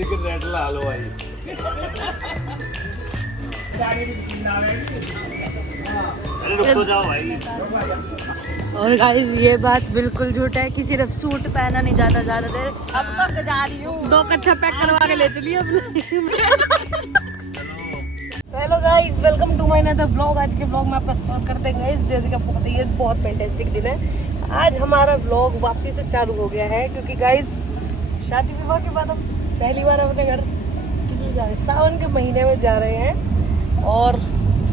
Red ला लो भाई। अरे रुक तो जाओ भाई। और गाइस ये बात बिल्कुल झूठ है कि सिर्फ सूट पहना नहीं जाता ज्यादा देर। अब तक जा रही हूँ 2 कच्छा पैक करवा के ले चलिए अपने। Hello guys, welcome to my another vlog. आज के व्लॉग में आपका स्वागत करते हैं गाइस। जैसे कि आपको पता ही है बहुत फैंटास्टिक दिन है। आज हमारा व्लॉग वापसी से चालू हो गया है क्योंकि गाइस शादी विवाह के बाद हम पहली बार अपने घर किसी जा रहे हैं। सावन के महीने में जा रहे हैं और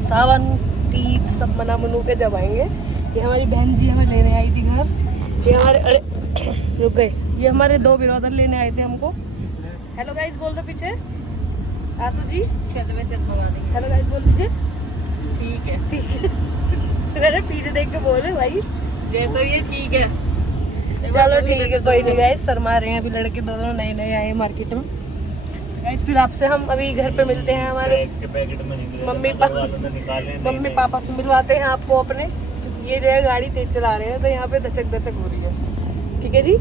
सावन तीज सब मना मनू के जब आएंगे। ये हमारी बहन जी हमें लेने आई थी घर। ये हमारे अरे रुक गए, ये हमारे 2 बिरादर लेने आए थे हमको। हेलो गाइस बोल दो पीछे। आसू जी चल मैं चल मंगा देंगे। हेलो गाइस बोल दीजिए। ठीक है ठीक है। अरे पीछे देख के बोले भाई जैसा ये ठीक है। चलो ठीक है कोई नहीं गाइस, शर्मा रहे हैं अभी लड़के दोनों नए नए आए मार्केट में। गाइस फिर आपसे हम अभी घर पे मिलते हैं। हमारे मम्मी पापा से मिलवाते हैं आपको अपने। ये जो है गाड़ी तेज चला रहे हैं तो यहाँ पे दचक दचक हो रही है। ठीक है जी,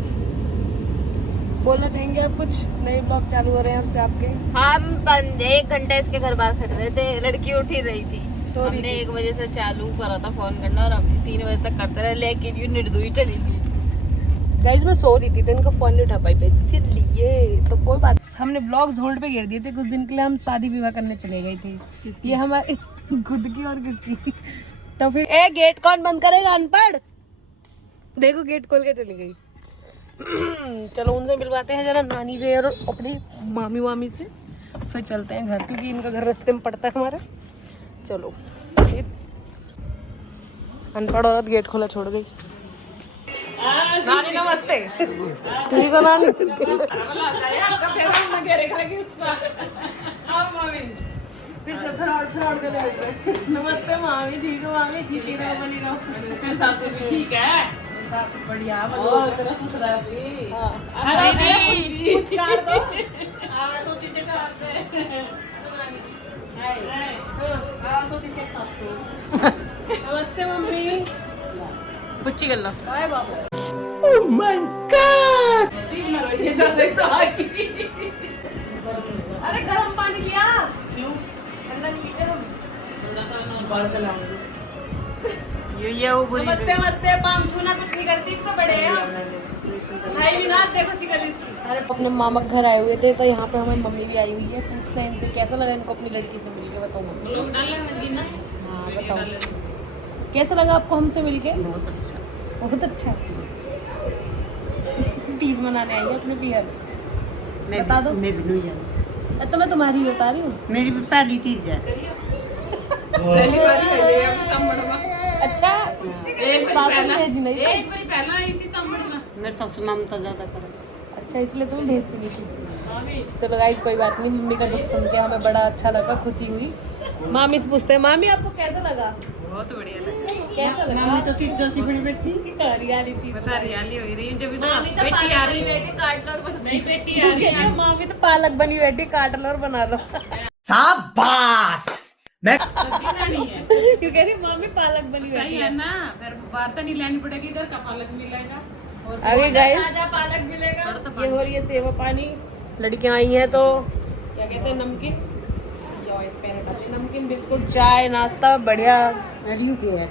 बोलना चाहेंगे आप कुछ? नए ब्लॉग चालू हो रहे हैं आपसे आपके। हम 1 घंटा इसके घर बार खड़े रहे थे, लड़की उठ ही रही थी। हमने 1 बजे से चालू करा था फोन करना और हमने 3 बजे तक करते रहे, लेकिन ये निर्दयी चली गई। गाइस मैं सो रही थी तो इनका फोन नहीं उठा पाई इसलिए तो कोई बात। हमने व्लॉग्स होल्ड पे गिर दिए थे कुछ दिन के लिए। हम शादी विवाह करने चले गई थी। ये हमारे खुद की और किसकी। तो फिर ए गेट कौन बंद करेगा अनपढ़। देखो गेट खोल के चली गई। चलो उनसे मिलवाते हैं जरा, नानी से और अपनी मामी वामी से। फिर चलते हैं घर क्योंकि इनका घर रास्ते में पड़ता है हमारा। चलो अनपढ़ औरत गेट खोला छोड़ गई। नानी नमस्ते। ठीक है नानी। फिर से फराड़ के ले। नमस्ते मामी। ठीक है मामी, जीती रहो बनी रहो। सासू भी ठीक है, सासू बढ़िया। तेरा ससुराल भी अरे कुछ कर दो। आवे तो तीजे साथ से हां तो तीजे साथ से। नमस्ते मम्मी। पुच्ची कर लो। बाय बाबू। Oh my God! ये सब देखता है कि अरे गरम पानी लिया। क्यों? ठंडा नहीं पीते हम। थोड़ा सा ना बाहर का लाऊंगी। ये वो बोली मस्ते मस्ते पाम छूना कुछ नहीं करती तो बड़े हैं भाई भी ना। देखो सी गली इसकी। अरे अपने मामा घर आए हुए थे तो यहाँ पे हमारी मम्मी भी आई हुई है। पूछना इनसे कैसा लगा इनको अपनी लड़की से मिलके। बताओ मम्मी। लोग डालने लगी ना। हाँ बताओ कैसा लगा आपको हमसे मिलके? बहुत अच्छा। बहुत अच्छा। तीज मनाने आई है अपने पियर। बता दो। मैं भी नहीं जानती। तो मैं तुम्हारी बता रही हूँ। मेरी भी पहली तीज है। पहली बार आई है अब संबड़ में। अच्छा एक सासू भेजी नहीं था? एक बार पहला आई थी संबड़ में। मेरे सासू ममता ज्यादा कर। अच्छा इसलिए तुम भेजती नहीं थी। चलो गाइस कोई बात नहीं। मम्मी का दुख सुन के हमें बड़ा अच्छा लगा, खुशी हुई। मामी से पूछते हैं, मामी आपको कैसा लगा? बहुत बढ़िया लगा। कैसा लगा? मम्मी तो तीज जैसी बड़ी बेटी। हरियाली थी। बता रियाली हो रही है जब इधर बेटी आ रही है कि काटलर बन नहीं बेटी आ रही है। मामी तो पालक बनी बैठी, काट लो और बना लो। शाबाश। मैं सब्जी लानी है। क्यों कह रही मामी पालक बनी सही बैठी है ना, फिर बाहर तो नहीं लानी पड़ेगी, घर का पालक मिलेगा और अरे गाइस पालक मिलेगा। ये हो रही है सेवा पानी। लड़कियां आई हैं तो क्या कहते हैं नमकीन नमकीन बिस्कुट चाय नाश्ता बढ़िया। हरियो के है।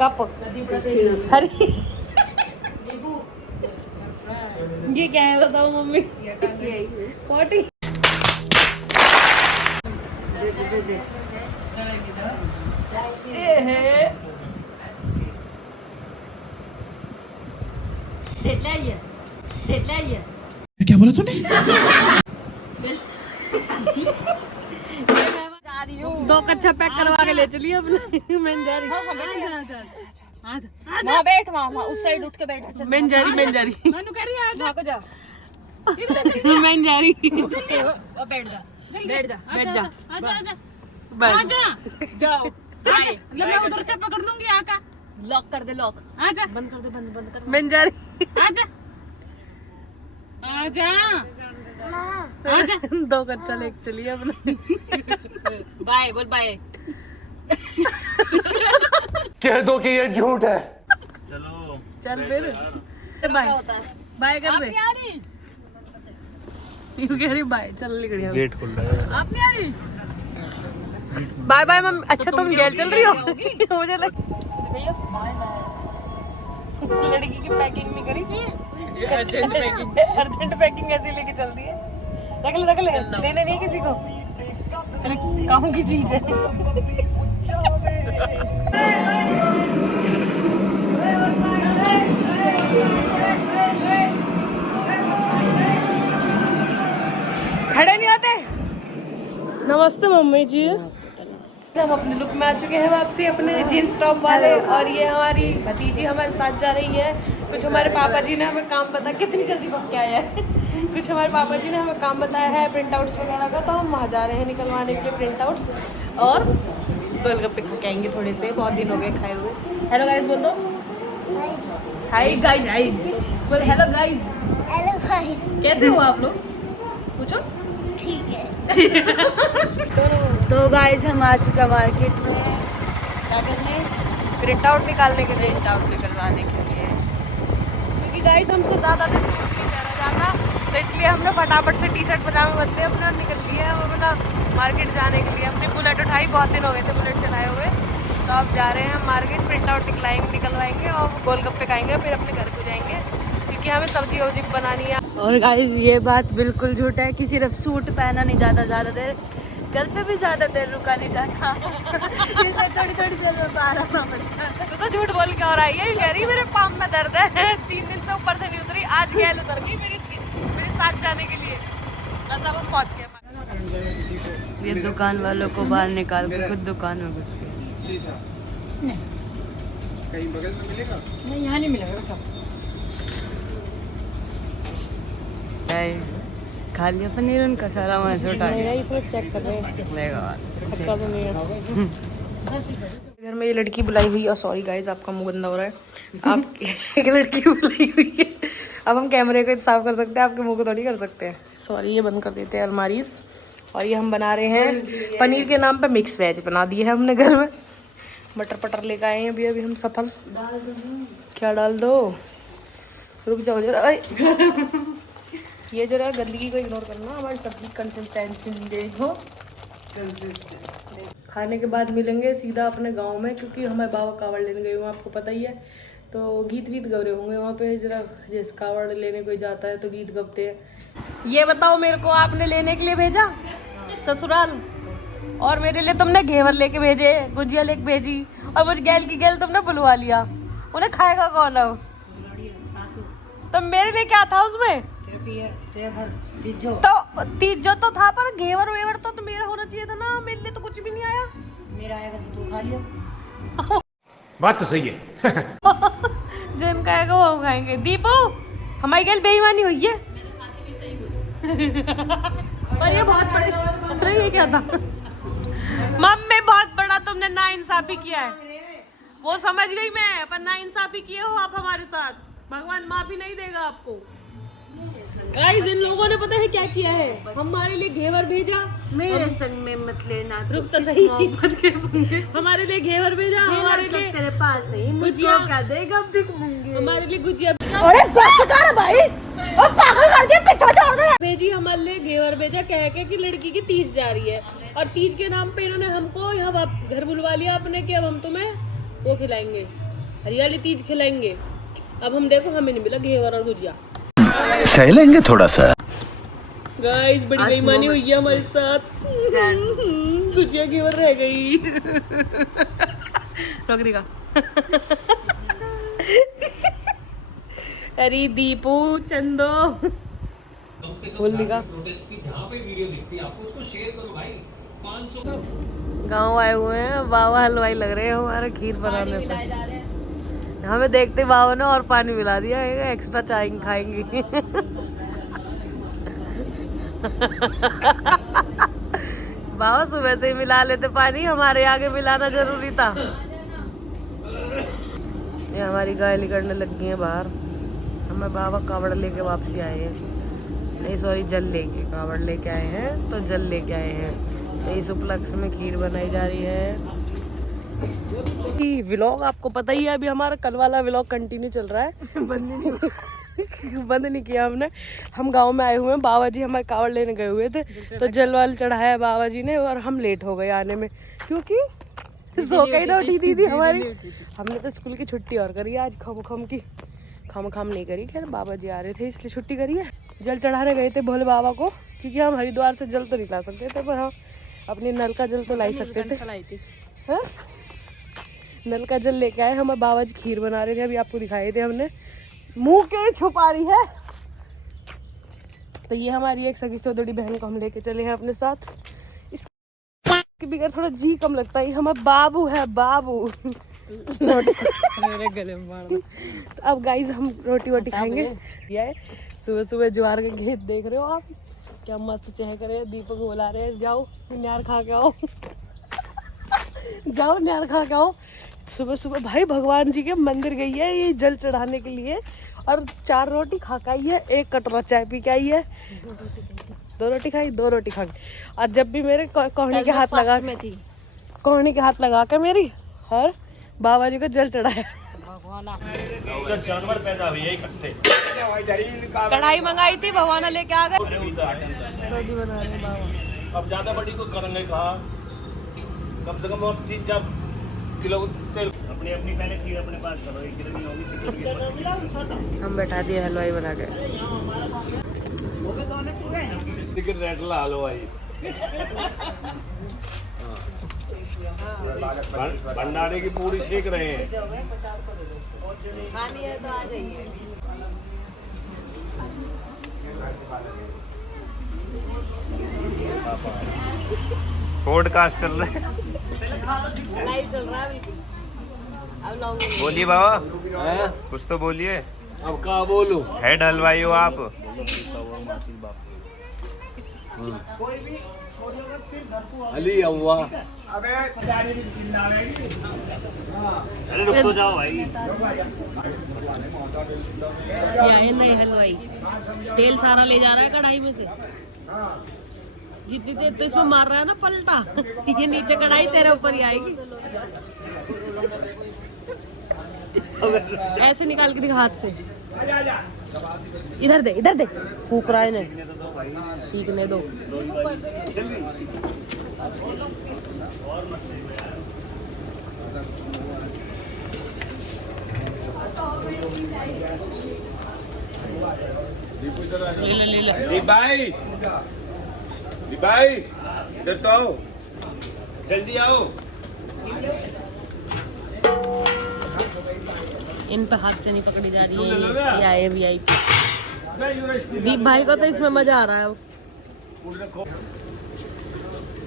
कप हरी। ये क्या है बताओ मम्मी? पोटी। ये है क्या बोला तूने? 2 कच्छा पैक करवा के ले चलिए अपने। मैं जा रही। वहाँ बैठ, वहाँ उस साइड उठ के बैठ। मैं जा रही मनु कह रही है आजा को जा। मैं जा रही। बैठ जा बैठ जा बैठ जा आजा आजा बस आजा जाओ। मतलब मैं उधर से पकड़ लूंगी आका। लॉक कर दे, लॉक। आजा बंद कर दे, बंद कर। मैं जा रही। आजा आजा आजा। 2 कच्चा लेके चलिए अपने। बाय बोल बाय। कह दो कि ये झूठ है। चलो चल फिर बाय बाय कर दे। यू कह रही बाय, चल निकल गया। गेट खुल रहा है। आप नहीं आ रही? Bye bye mummy. अच्छा तुम गेल चल रही हो? मुझे लग लड़की की पैकिंग नहीं करी, अर्जेंट पैकिंग ऐसे लेके चल दी है। रख ले देने नहीं किसी को, तेरे काम की चीज है। खड़े नहीं होते। नमस्ते मम्मी जी। हम अपने लुक में आ चुके हैं वापसी, अपने जीन्स टॉप वाले। और ये हमारी भतीजी हमारे साथ जा रही है। कुछ हमारे पापा जी ने हमें काम बताया, कितनी जल्दी पक के आया है। कुछ हमारे पापा जी ने हमें काम बताया है प्रिंट आउट्स वगैरह का, तो हम वहाँ जा रहे हैं निकलवाने के लिए प्रिंट आउट्स। और गोलगप्पे खा के आएंगे थोड़े से, बहुत दिन हो गए खाए हुए। हेलो गाइस बोल दो। हाय गाइस बोल हेलो गाइस। हेलो गाइस, कैसे हो आप लोग? पूछो। ठीक है। तो गाइस हम आ चुके हैं मार्केट में, क्या करने? प्रिंट आउट निकालने के लिए, प्रिंट आउट निकलवाने के लिए। क्योंकि गाइस हमसे ज़्यादा दिन सूट नहीं पहना जाता, तो इसलिए हमने फटाफट से टी शर्ट पजामे बदले अपना निकल लिए हम अपना मार्केट जाने के लिए। अपनी बुलेट उठाई, बहुत दिन हो गए थे बुलेट चलाए हुए, तो अब जा रहे हैं मार्केट। प्रिंट आउट निकलवाएंगे और गोलगप्पे खाएंगे, फिर अपने घर को जाएंगे क्योंकि हमें सब्जी वब्जी बनानी है। और गाइस ये बात बिल्कुल झूठ है कि सिर्फ सूट पहना नहीं जाता ज़्यादा देर, घर पे भी ज़्यादा देर रुका नहीं जाता। इसमें थोड़ी थोड़ी देर में बाहर आना पड़ता है। तो झूठ बोल के और आई है, कह रही मेरे पाँव में दर्द है, 3 दिन से ऊपर से नहीं उतरी, आज गैल उतर गई मेरे साथ जाने के लिए। बस अब हम पहुँच गए। ये दुकान वालों को बाहर निकाल के खुद दुकान में घुस गए। कहीं बगल में मिलेगा? नहीं यहाँ नहीं मिलेगा। खा लिया पनीर उनका सारा, वहाँ से उठा लिया। इसमें चेक कर रहे हैं घर में। ये लड़की बुलाई हुई है, सॉरी गाइस आपका मुंह गंदा हो रहा है। आप एक लड़की बुलाई हुई है, अब हम कैमरे को साफ कर सकते हैं, आपके मुंह को थोड़ी कर सकते हैं। सॉरी, ये बंद कर देते हैं अलमारीज। और ये हम बना रहे हैं पनीर के नाम पे मिक्स वेज बना दिए हैं हमने घर में। मटर पटर लेकर आए हैं अभी हम सफल। क्या डाल दो? रुक जाओ जरा। ये जरा गंदगी को इग्नोर करना, हमारी सब्जी कंसिस्टेंसी देखो। खाने के बाद मिलेंगे सीधा अपने गांव में, क्योंकि हमारे बाबा कावड़ लेने गए हुए आपको पता ही है, तो गीत वीत गा रहे होंगे वहाँ पे। जरा जिस कावड़ लेने कोई जाता है तो गीत गबते हैं। ये बताओ मेरे को, आपने लेने के लिए भेजा ससुराल, और मेरे लिए तुमने घेवर लेके भेजे, गुजिया लेके भेजी, और मुझ गैल की गैल तुमने बुलवा लिया। उन्हें खाएगा कौन अब? तो मेरे लिए क्या था उसमें? तो तीजो तो था, पर घेवर वेवर तो मेरा होना चाहिए था ना। मेरे लिए तो कुछ भी नहीं आया। मेरा आएगा तो तू खा लियो। बात तो सही है। जो इनका आएगा वो हम खाएंगे। दीपू हमारी गैल बेईमानी हुई है। पर ये बहुत बड़ा, ये क्या था? मम्मी बहुत बड़ा तुमने नाइंसाफी किया है। वो समझ गई मैं, पर नाइंसाफी किए हो आप हमारे साथ। भगवान माफी नहीं देगा आपको। गाइस इन लोगों ने पता है क्या किया है? हमारे लिए घेवर भेजा। मेरे संग में मत लेना। रुक तो सही। हमारे लिए घेवर भेजा, हमारे लिए तेरे पास नहीं, गुजिया क्या देगा हमारे लिए गुजिया। अरे बस कर भाई, और पागल कर दिया, पीछे छोड़ दे। भेजी हमारे लिए घेवर भेजा, कह के कि लड़की की तीज जा रही है, और तीज के नाम पे इन्होंने हमको यहाँ घर बुलवा लिया अपने कि अब हम तुम्हें वो खिलाएंगे, हरियाली तीज खिलाएंगे। अब हम देखो हमें नहीं मिला घेवर और गुजिया। सह लेंगे थोड़ा सा। गाइस बड़ी बेईमानी हुई है हमारे साथ। गुजिया घेवर रह गई। रोक देगा। अरे दीपू चंदो बोल देगा। गाँव आए हुए हैं, बाबा हलवाई लग रहे हैं हमारे खीर बनाने पे। हमें देखते बाबा ने और पानी मिला दिया, एक्स्ट्रा चाय खाएंगी। बाबा सुबह से ही मिला लेते पानी, हमारे आगे मिलाना जरूरी था। ये हमारी गाय निकलने लग गई है बाहर। हमें बाबा कावड़ लेके वापसी आए हैं, नहीं सॉरी जल लेके, कावड़ लेके आए हैं तो जल लेके आए हैं। तो इस उपलक्ष्य में खीर बनाई जा रही है। व्लॉग आपको पता ही है, अभी हमारा कल वाला व्लॉग कंटिन्यू चल रहा है। बंद नहीं किया हमने। हम गांव में आए हुए हैं, बाबा जी हमारे कावड़ लेने गए हुए थे तो जल वाल चढ़ाया बाबा जी ने और हम लेट हो गए आने में, क्योंकि सो के ही ना उठी दीदी हमारी। हमने तो स्कूल की छुट्टी और करी आज, खम नहीं करी, खैर बाबा जी आ रहे थे इसलिए छुट्टी करी है। जल चढ़ाने गए थे भोले बाबा को, क्योंकि हम हरिद्वार से जल तो नहीं ला सकते थे, पर हम अपनी नल का जल तो ला ही सकते थे। हाँ? नल का जल लेके आए। हमारे बाबा जी खीर बना रहे थे, अभी आपको दिखाए थे हमने। मुंह के छुपा रही है। तो ये हमारी एक सगी सौदड़ी बहन को हम लेके चले हैं अपने साथ। इसके बगैर थोड़ा जी कम लगता है। हमारा बाबू है, बाबू। मेरे गले में मार। अब गाइस हम रोटी वोटी खाएंगे। ये सुबह सुबह ज्वार के खेत देख रहे हो आप, क्या मस्त चहक रहे हैं। दीपक बुला रहे हैं, जाओ न्यार खा के आओ। जाओ न्यार खा के आओ। सुबह सुबह भाई भगवान जी के मंदिर गई है ये जल चढ़ाने के लिए, और 4 रोटी खा के आई है, 1 कटोरा चाय पी के आई है। 2 रोटी खाई, 2 रोटी खा गई। और जब भी मेरे कोहनी के हाथ लगा में थी, कोहनी के हाथ लगा के मेरी और बाबा जी को जल चढ़ाया। जानवर पैदा हुई है इकट्ठे। कढ़ाई मंगाई थी, भगवान लेके आ गए। रोटी बना रहे बाबा। अब ज्यादा बड़ी को करेंगे कहा, कम से कम और 3-4 किलो तेल अपनी पहले खीर अपने पास करो, 1 किलो नहीं होगी। हम बैठा दिए हलवाई बना के। लेकिन रेड ला हलवाई भंडारे की पूरी सेक रहे हैं। खानी है तो आ जाइए। पॉडकास्ट चल रहा है, लाइव चल रहा है बिल्कुल। अब लाऊंगी। बोलिए बाबा, कुछ तो बोलिए। अब क्या बोलूं? हेड हलवाई हो आप। अली अव्वा। अरे रुक तो जाओ भाई। ये नहीं हलवाई, तेल सारा ले जा रहा है कढ़ाई में से। जितनी देर तो इसमें मार रहा है ना पलटा, ये नीचे कढ़ाई तेरे ऊपर ही आएगी। ऐसे निकाल के दिखा हाथ से। इधर दे फूक रहा है इन्हें, सीखने दो। ले भाई इधर तो आओ, जल्दी आओ। इन पे हाथ से नहीं पकड़ी जा रही है। ये आए VIP दीप भाई को तो इसमें मजा आ रहा है।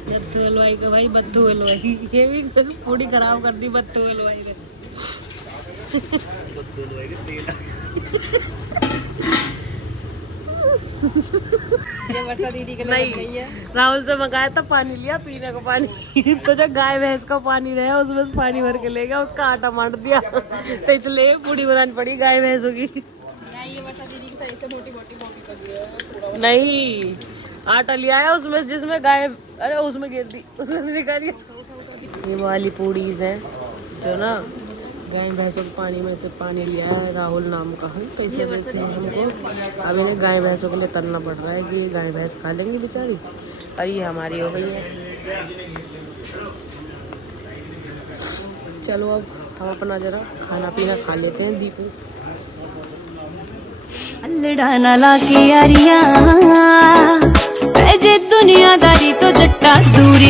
बत्तू हलवाई को भाई, बत्तू हलवाई ये भी पूरी खराब कर दी बत्तू हलवाई ने। ये वर्षा दीदी के लिए नहीं है। राहुल से मंगाया था, पानी लिया पीने को पानी। तो जो गाय भैंस का पानी रहा उसमें से पानी भर के ले गया, उसका आटा मार दिया। तो इसलिए पूरी बनानी पड़ी गाय भैंसों की। ये वर्षा दीदी की सही से मोटी कर दिया। नहीं, आटा लिया है उसमें जिसमें गाय, अरे उसमें गिर दी, उसमें से निकाली। ये वाली पूड़ीज है जो ना गाय भैंसों के पानी में से पानी लिया है राहुल नाम का है। तो इसी वजह से हमको अब इन्हें गाय भैंसों के लिए तलना पड़ रहा है कि ये गाय भैंस खा लेंगी बेचारी। और ये हमारी हो गई है। चलो अब हम अपना जरा खाना पीना खा लेते हैं। दीपू अल्लड़ा ला के यारियां दुनियादारी तो जट्टा दूरी।